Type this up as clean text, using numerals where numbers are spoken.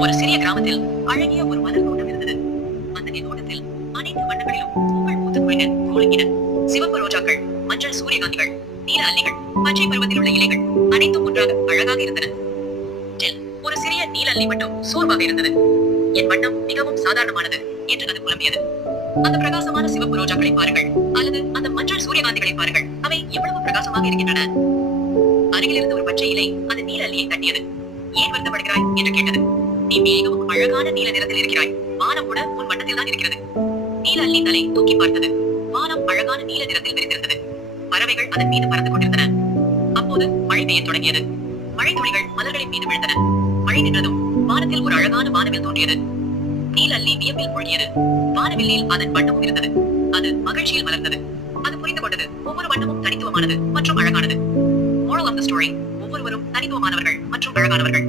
ஒரு சிறிய கிராமத்தில் அழகிய ஒரு மலர் தோட்டம் இருந்தது. அந்த தோட்டத்தில் அனைத்து வண்ணங்களிலும் பூக்கள் பூத்து குலுங்கின. சிவப்பு ரோஜாக்கள், மஞ்சள் சூரியகாந்திகள், நீல அல்லிகள், பச்சை பருவத்தில் உள்ள இலைகள் அனைத்தும் ஒன்றாக அழகாக இருந்தன. ஒரு சிறிய நீல அல்லி மட்டும் சோர்வாக இருந்தது. என் வண்ணம் மிகவும் சாதாரணமானது என்று அது புலம்பியது. அந்த பிரகாசமான சிவப்பு ரோஜாக்களை பாருங்கள், அல்லது அந்த மஞ்சள் சூரியகாந்திகளை பாருங்கள், அவை எவ்வளவு பிரகாசமாக இருக்கின்றன. அருகிலிருந்து ஒரு பச்சை இலை அந்த நீல அல்லியை தட்டியது. ஏன் வருத்தப்படுகிறாய் என்று கேட்டது. நீ மிகவும் அழகான நீல நிறத்தில் இருக்கிறாய். வானம் கூட உன் வண்ணத்தில் தான் இருக்கிறது. நீல அல்லி தலை தூக்கி பார்த்தது. வானம் அழகான நீல நிறத்தில் விரிந்திருந்தது. பறவைகள் அதன் மீது பறந்து கொண்டிருந்தன. அப்போது மழை பெய்ய தொடங்கியது. மழை துளிகள் மலர்களின் மீது விழுந்தன. மழை நின்றதும் வானத்தில் ஒரு அழகான வானவில் தோன்றியது. நீல அல்லி வியப்பில் மூழ்கியது. வானவில்லில் அதன் வண்ணமும் இருந்தது. அது மகிழ்ச்சியில் மலர்ந்தது. அது புரிந்து கொண்டது, ஒவ்வொரு வண்ணமும் தனித்துவமானது மற்றும் அழகானது. Moral of the story: ஒவ்வொருவரும் தனித்துவமானவர்கள் மற்றும் அழகானவர்கள்.